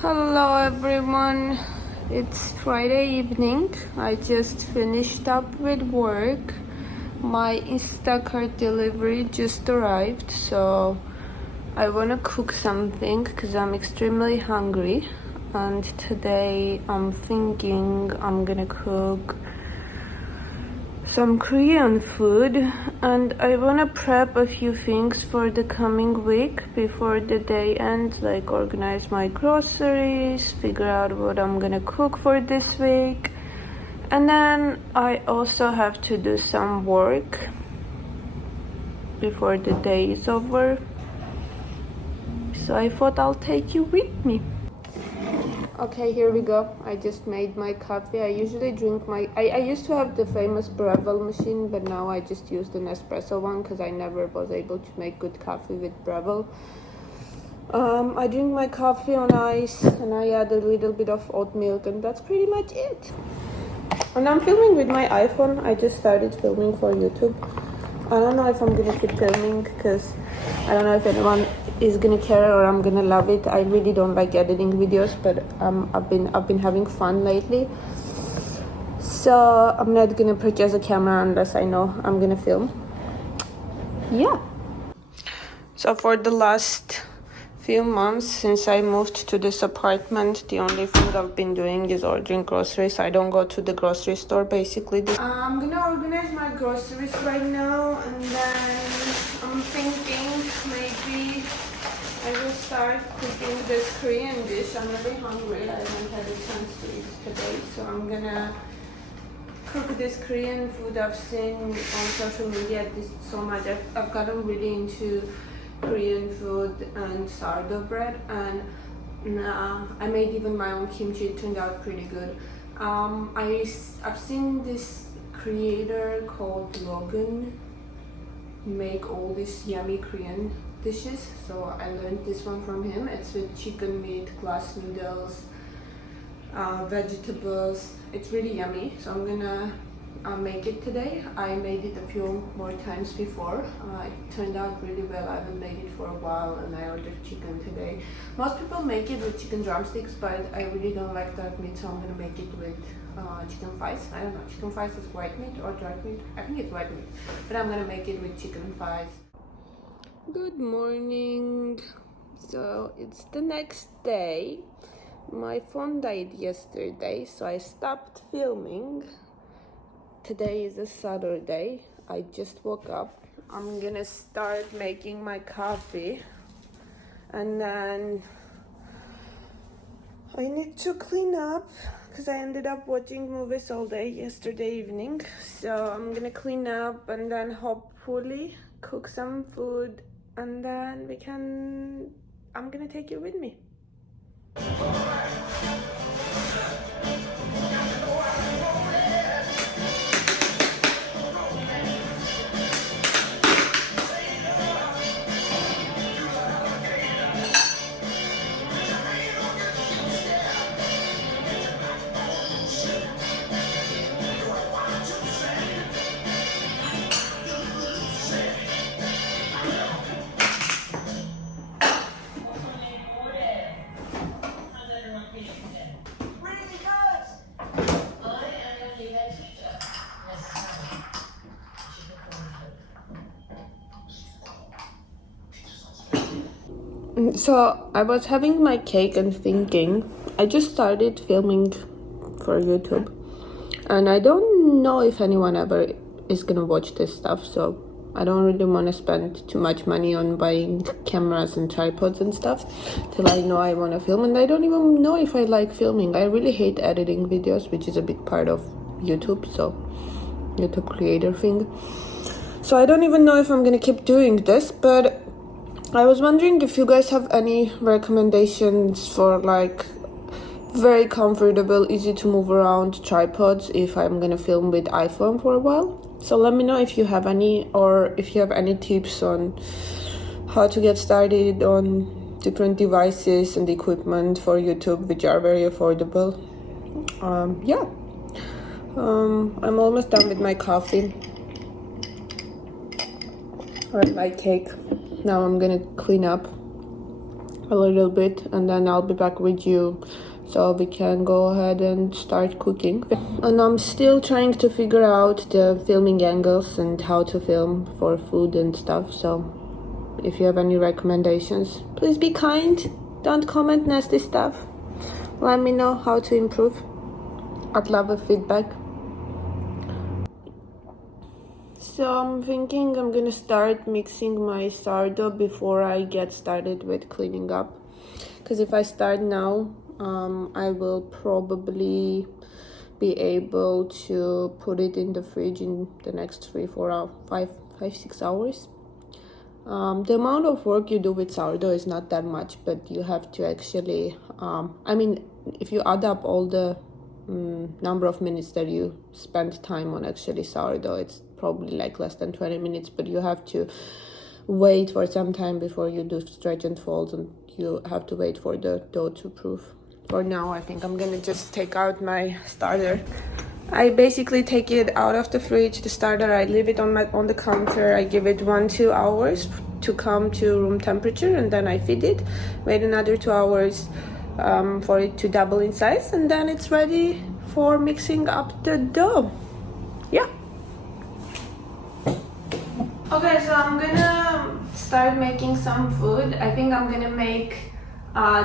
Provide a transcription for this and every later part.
Hello everyone, it's Friday evening. I just finished up with work. My Instacart delivery just arrived, so I want to cook something because I'm extremely hungry. And today I'm thinking I'm gonna cook some Korean food, and I want to prep a few things for the coming week before the day ends, like organize my groceries, figure out what I'm gonna cook for this week, and then I also have to do some work before the day is over, so I thought I'll take you with me. Okay, here we go. I just made my coffee. I usually drink I used to have the famous Breville machine, but now I just use the Nespresso one because I never was able to make good coffee with Breville. I drink my coffee on ice and I add a little bit of oat milk, and that's pretty much it. And I'm filming with my iPhone. I just started filming for YouTube. I don't know if I'm gonna keep filming because I don't know if anyone is gonna care or I'm gonna love it. I really don't like editing videos, but I've been having fun lately. So I'm not gonna purchase a camera unless I know I'm gonna film. Yeah. So for the last few months since I moved to this apartment, the only thing I've been doing is ordering groceries. I don't go to the grocery store basically. I'm gonna organize my groceries right now, and then I'm thinking maybe I will start cooking this Korean dish. I'm really hungry. I haven't had a chance to eat today, so I'm gonna cook this Korean food I've seen on social media so much. I've gotten really into Korean food and sourdough bread, and I made even my own kimchi. It turned out pretty good. I've seen this creator called Logan make all these yummy Korean dishes, so I learned this one from him. It's with chicken meat, glass noodles, vegetables. It's really yummy, so I'm gonna make it today. I made it a few more times before. It turned out really well. I haven't made it for a while, and I ordered chicken today. Most people make it with chicken drumsticks, but I really don't like dark meat, so I'm gonna make it with chicken thighs. I don't know, chicken thighs is white meat or dark meat? I think it's white meat, but I'm gonna make it with chicken thighs. Good morning. So it's the next day. My phone died yesterday, so I stopped filming. Today is a Saturday. I just woke up. I'm gonna start making my coffee, and then I need to clean up because I ended up watching movies all day yesterday evening. So I'm gonna clean up and then hopefully cook some food, and then I'm gonna take you with me. So I was having my cake and thinking, I just started filming for YouTube, and I don't know if anyone ever is gonna watch this stuff, so I don't really want to spend too much money on buying cameras and tripods and stuff till I know I want to film, and I don't even know if I like filming. I really hate editing videos, which is a big part of YouTube, so YouTube creator thing. So I don't even know if I'm gonna keep doing this, but I was wondering if you guys have any recommendations for like very comfortable, easy to move around tripods if I'm gonna film with iPhone for a while. So let me know if you have any, or if you have any tips on how to get started on different devices and equipment for YouTube which are very affordable. I'm almost done with my coffee or my cake. Now I'm gonna clean up a little bit, and then I'll be back with you so we can go ahead and start cooking. And I'm still trying to figure out the filming angles and how to film for food and stuff, so if you have any recommendations, please be kind, don't comment nasty stuff, let me know how to improve. I'd love a feedback. So I'm thinking I'm gonna start mixing my sourdough before I get started with cleaning up, because if I start now, I will probably be able to put it in the fridge in the next 3-4 hours, 5-6 hours. The amount of work you do with sourdough is not that much, but you have to actually, I mean, if you add up all the number of minutes that you spend time on actually sourdough, it's probably like less than 20 minutes, but you have to wait for some time before you do stretch and folds, and you have to wait for the dough to proof. For now, I think I'm gonna just take out my starter. I basically take it out of the fridge, the starter, I leave it on the counter, I give it 1-2 hours to come to room temperature, and then I feed it, wait another 2 hours for it to double in size, and then it's ready for mixing up the dough. Yeah. Okay, so I'm gonna start making some food. I think I'm gonna make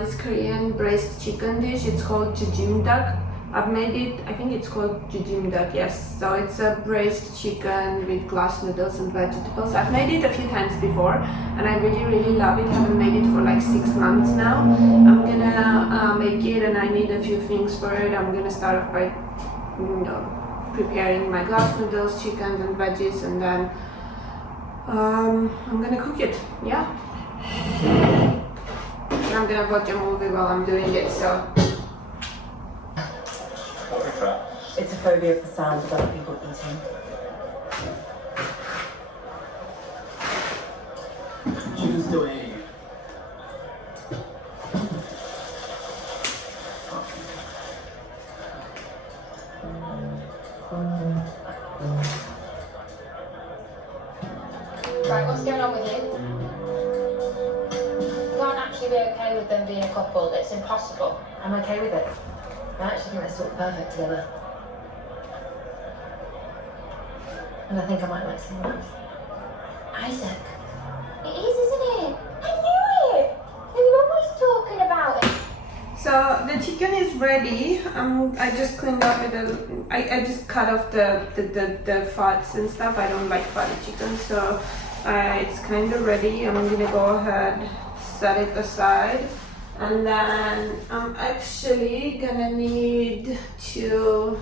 this Korean braised chicken dish. It's called Jjimdak. I've made it, I think it's called Jjimdak, yes. So it's a braised chicken with glass noodles and vegetables. I've made it a few times before and I really love it. I haven't made it for like 6 months now. I'm gonna make it, and I need a few things for it. I'm gonna start off by preparing my glass noodles, chicken and veggies, and then I'm gonna cook it, yeah. And I'm gonna watch a movie while I'm doing it, so. It's a phobia for sound of other people eating. She can still hear you. Right, what's going on with you? You can't actually be okay with them being a couple. It's impossible. I'm okay with it. I actually think they're sort of perfect together. And I think I might like someone else. Isaac. It is, isn't it? I knew it! We were always talking about it. So the chicken is ready. I just cleaned up it. I just cut off the fats and stuff. I don't like fatty chicken, so it's kind of ready. I'm gonna go ahead, set it aside, and then I'm actually gonna need to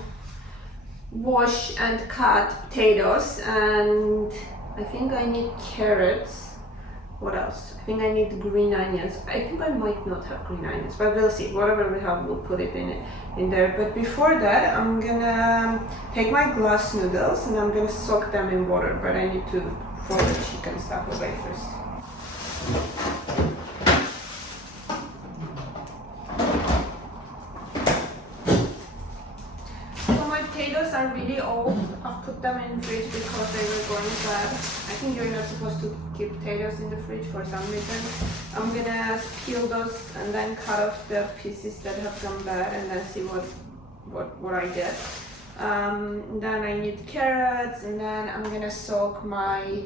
wash and cut potatoes, and I think I need carrots. What else? I think I need green onions. I think I might not have green onions, but we'll see. Whatever we have, we'll put it in there. But before that, I'm gonna take my glass noodles and I'm gonna soak them in water, but I need to throw the chicken stuff away first. Potatoes are really old. I've put them in the fridge because they were going bad. I think you're not supposed to keep potatoes in the fridge for some reason. I'm gonna peel those and then cut off the pieces that have gone bad and then see what I get. Then I need carrots, and then I'm gonna soak my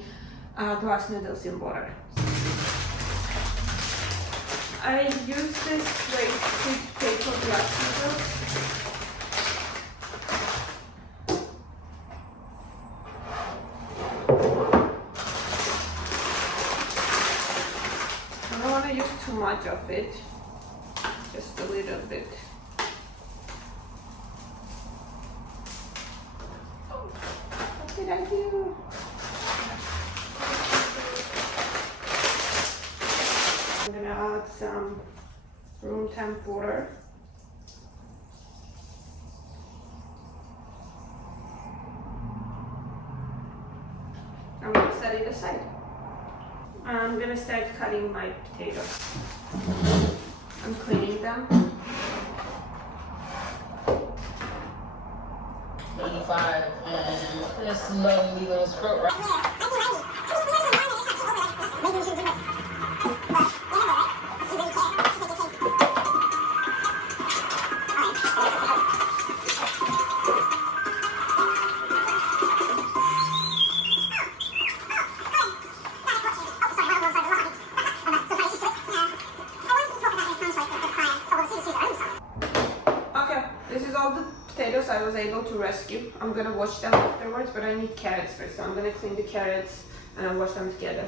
glass noodles in water. I use this like quick paper glass noodles. Too much of it, just a little bit. Oh, what did I do? I'm gonna add some room temp water. I'm gonna set it aside. I'm gonna start cutting my potatoes. I'm cleaning them. 85 and this lovely little squirt right. all the potatoes I was able to rescue. I'm gonna wash them afterwards, but I need carrots first. So I'm gonna clean the carrots and I'll wash them together.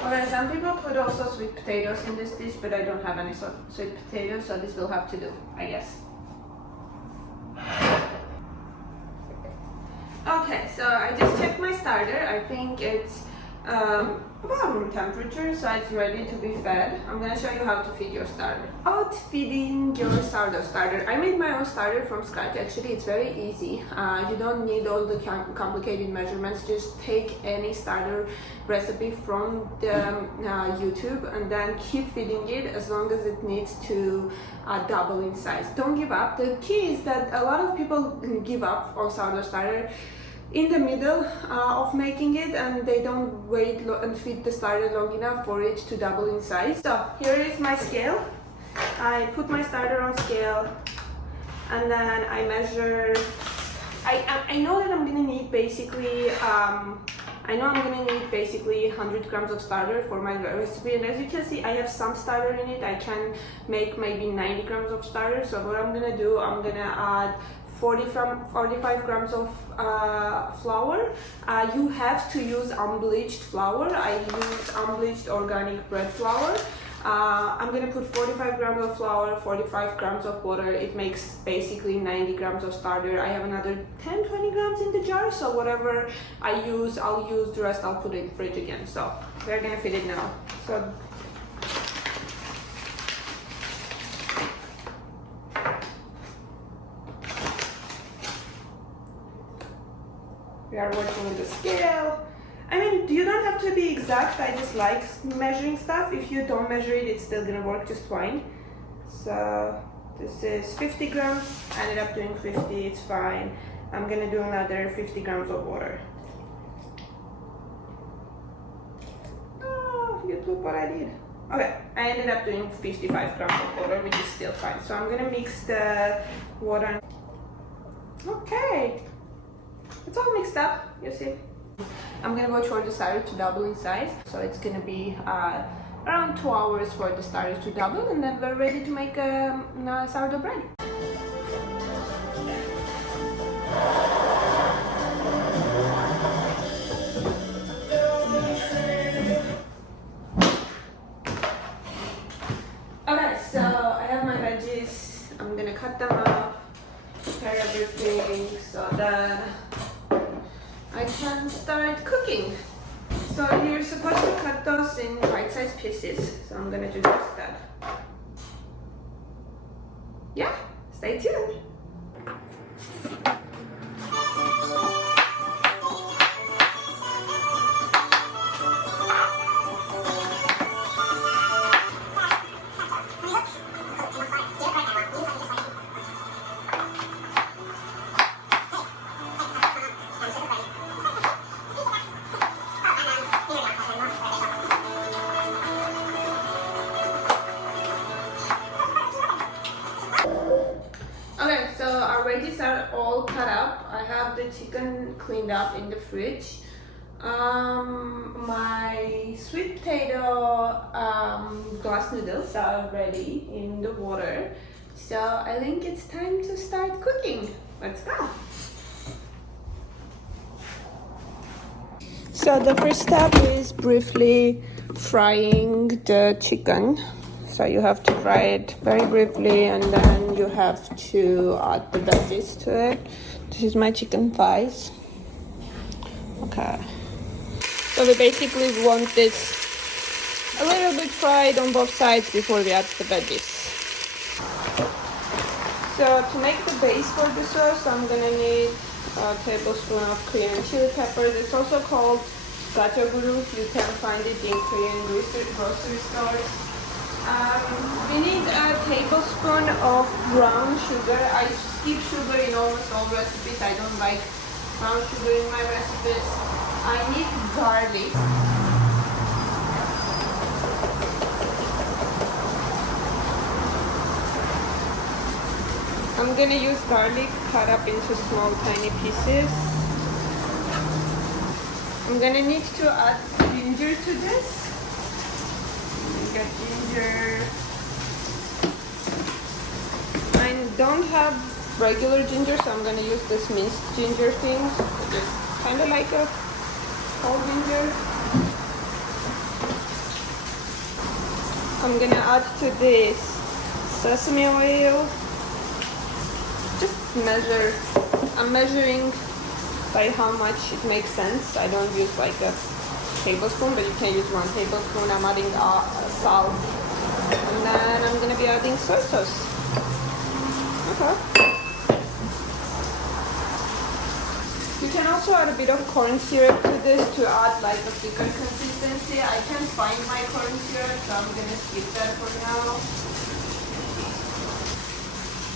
Okay, some people put also sweet potatoes in this dish, but I don't have any sweet potatoes, so this will have to do, I guess. Okay, so I just checked my starter. I think it's about room temperature, so it's ready to be fed. I'm gonna show you how to feed your starter. About feeding your sourdough starter. I made my own starter from scratch. Actually, it's very easy. You don't need all the complicated measurements. Just take any starter recipe from the YouTube and then keep feeding it as long as it needs to double in size. Don't give up. The key is that a lot of people give up on sourdough starter in the middle of making it, and they don't wait and feed the starter long enough for it to double in size. So here is my scale. I put my starter on scale and then I measure. I know that I'm gonna need basically 100 grams of starter for my recipe, and as you can see I have some starter in it. I can make maybe 90 grams of starter. So what I'm gonna do, I'm gonna add 45 grams of flour. You have to use unbleached flour. I use unbleached organic bread flour. I'm gonna put 45 grams of flour, 45 grams of water. It makes basically 90 grams of starter. I have another 10-20 grams in the jar, so whatever I use, I'll use. The rest I'll put in the fridge again. So we're gonna feed it now. So we are working with the scale. I mean, you don't have to be exact. I just like measuring stuff. If you don't measure it, it's still gonna work just fine. So this is 50 grams. I ended up doing 50, it's fine. I'm gonna do another 50 grams of water. Oh, you took what I did. Okay, I ended up doing 55 grams of water, which is still fine. So I'm gonna mix the water. Okay. It's all mixed up, you see. I'm gonna watch for the starter to double in size. So it's gonna be around 2 hours for the starter to double, and then we're ready to make sourdough bread. Okay, so I have my veggies. I'm gonna cut them up, prepare everything, so then I can start cooking. So you're supposed to cut those in bite-sized pieces. So I'm gonna do just that. Yeah, stay tuned. Okay, so our veggies are all cut up. I have the chicken cleaned up in the fridge. My sweet potato glass noodles are ready in the water. So I think it's time to start cooking. Let's go. So the first step is briefly frying the chicken. So you have to fry it very briefly, and then you have to add the veggies to it. This is my chicken thighs. Okay. So we basically want this a little bit fried on both sides before we add the veggies. So to make the base for the sauce, I'm gonna need a tablespoon of Korean chili peppers. It's also called gajaguru. You can find it in Korean grocery stores. We need a tablespoon of brown sugar. I skip sugar in almost all recipes. I don't like brown sugar in my recipes. I need garlic. I'm gonna use garlic cut up into small tiny pieces. I'm gonna need to add ginger to this. Got ginger. I don't have regular ginger, so I'm gonna use this minced ginger thing. Just kind of like a whole ginger. I'm gonna add to this sesame oil. Just measure. I'm measuring by how much it makes sense. I don't use like a tablespoon, but you can use 1 tablespoon. I'm adding salt, and then I'm gonna be adding soy sauce. Okay. You can also add a bit of corn syrup to this to add like a thicker consistency. I can't find my corn syrup, so I'm gonna skip that for now.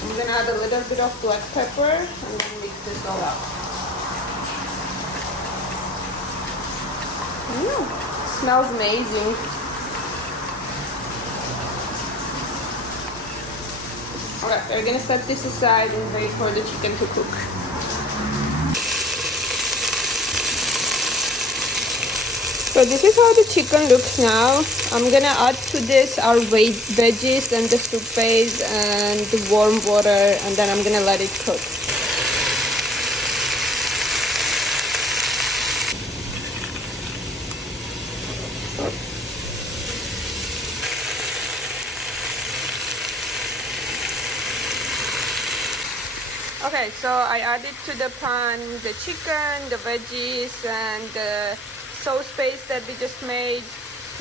I'm gonna add a little bit of black pepper and then mix this all up. Smells amazing. Okay, we're gonna set this aside and wait for the chicken to cook. So this is how the chicken looks now. I'm gonna add to this our veggies and the soup base and the warm water, and then I'm gonna let it cook. Okay, so I added to the pan the chicken, the veggies, and the sauce paste that we just made.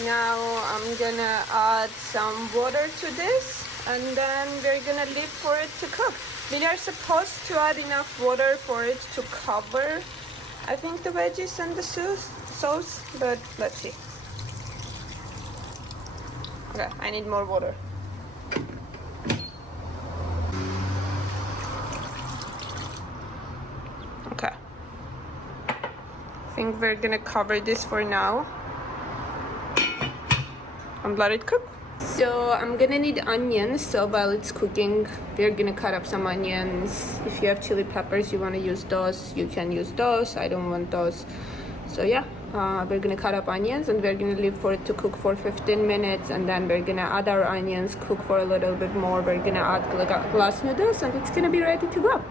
Now I'm gonna add some water to this, and then we're gonna leave for it to cook. We are supposed to add enough water for it to cover, I think, the veggies and the sauce, but let's see. Okay, I need more water. Okay. I think we're gonna cover this for now and let it cook. So I'm gonna need onions, so while it's cooking we're gonna cut up some onions. If you have chili peppers you want to use those, you can use those. I don't want those, so yeah, we're gonna cut up onions and we're gonna leave for it to cook for 15 minutes, and then we're gonna add our onions, cook for a little bit more. We're gonna add glass noodles and it's gonna be ready to go.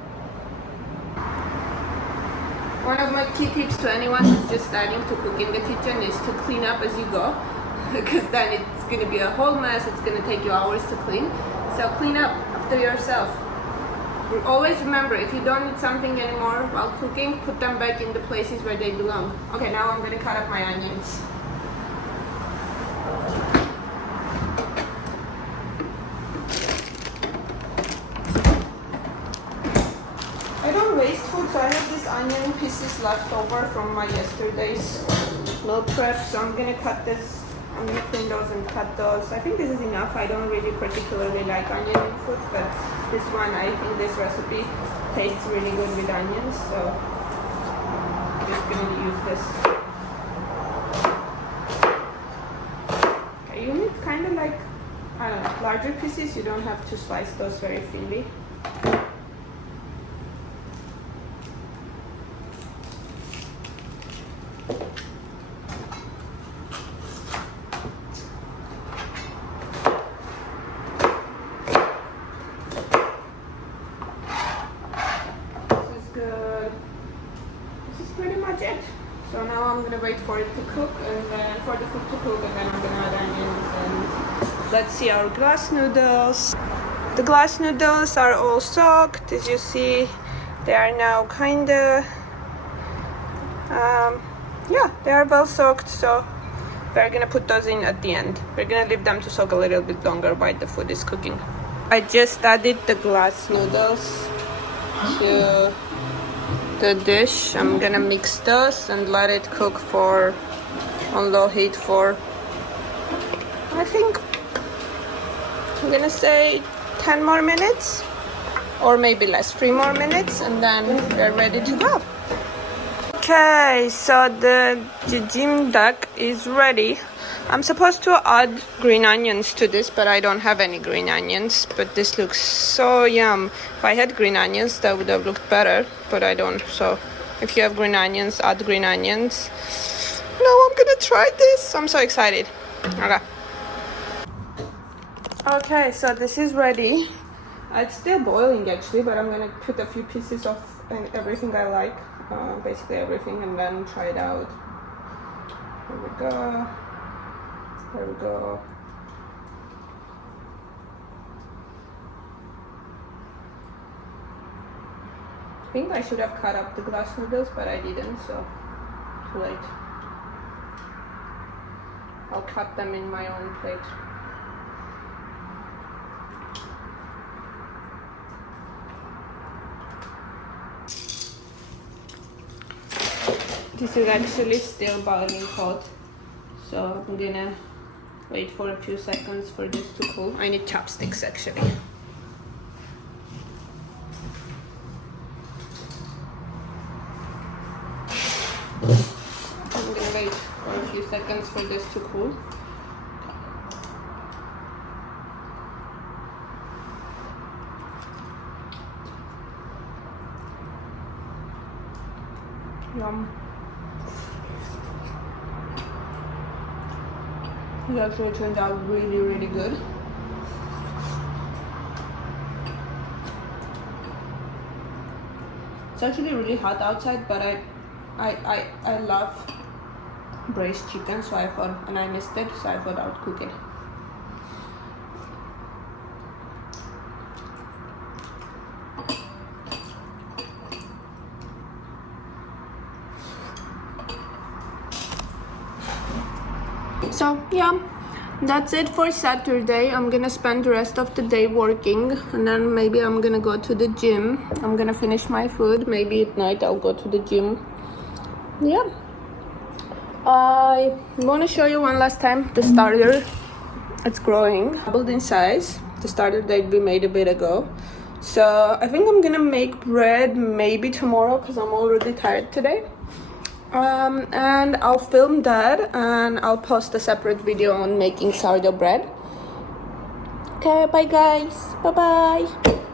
One of my key tips to anyone who's just starting to cook in the kitchen is to clean up as you go, because then it's going to be a whole mess. It's going to take you hours to clean. So clean up after yourself. Always remember, if you don't need something anymore while cooking, put them back in the places where they belong. Okay, now I'm going to cut up my onions. I don't waste food, so I have these onion pieces left over from my yesterday's meal prep, so I'm gonna cut this. I'm gonna clean those and cut those. I think this is enough. I don't really particularly like onion in food, but this one, I think this recipe tastes really good with onions, so I'm just gonna use this. Okay, you need kind of like, I don't know, larger pieces. You don't have to slice those very thinly. So now I'm gonna wait for it to cook, and then for the food to cook, and then I'm gonna add onions. And let's see our glass noodles. The glass noodles are all soaked. As you see, they are now kinda, yeah, they are well soaked. So We're gonna put those in at the end. We're gonna leave them to soak a little bit longer while the food is cooking. I just added the glass noodles to the dish. I'm gonna mix those and let it cook for on low heat for, I think, I'm gonna say 10 more minutes or maybe less, 3 more minutes, and then we're ready to go. Okay, so the Jjimdak is ready. I'm supposed to add green onions to this, but I don't have any green onions. But this looks so yum. If I had green onions, that would have looked better, but I don't. So if you have green onions, add green onions. Now I'm gonna try this. I'm so excited. Okay, so this is ready. It's still boiling actually, but I'm gonna put a few pieces of everything I like, basically everything, and then try it out. Here we go. There we go. I think I should have cut up the glass noodles, but I didn't, so too late. I'll cut them in my own plate. This is actually still boiling hot, so I'm gonna wait for a few seconds for this to cool. I need chopsticks actually. I'm gonna wait for a few seconds for this to cool. Yum. It actually turned out really, really good. It's actually really hot outside, but I love braised chicken, so I thought, and I missed it, so I thought I would cook it. So yeah, that's it for Saturday. I'm gonna spend the rest of the day working, and then maybe I'm gonna go to the gym. I'm gonna finish my food. Maybe at night I'll go to the gym. Yeah. I want to show you one last time the starter. It's growing, doubled in size. The starter that we made a bit ago. So I think I'm gonna make bread maybe tomorrow because I'm already tired today. And I'll film that and I'll post a separate video on making sourdough bread. Okay, bye guys. Bye bye.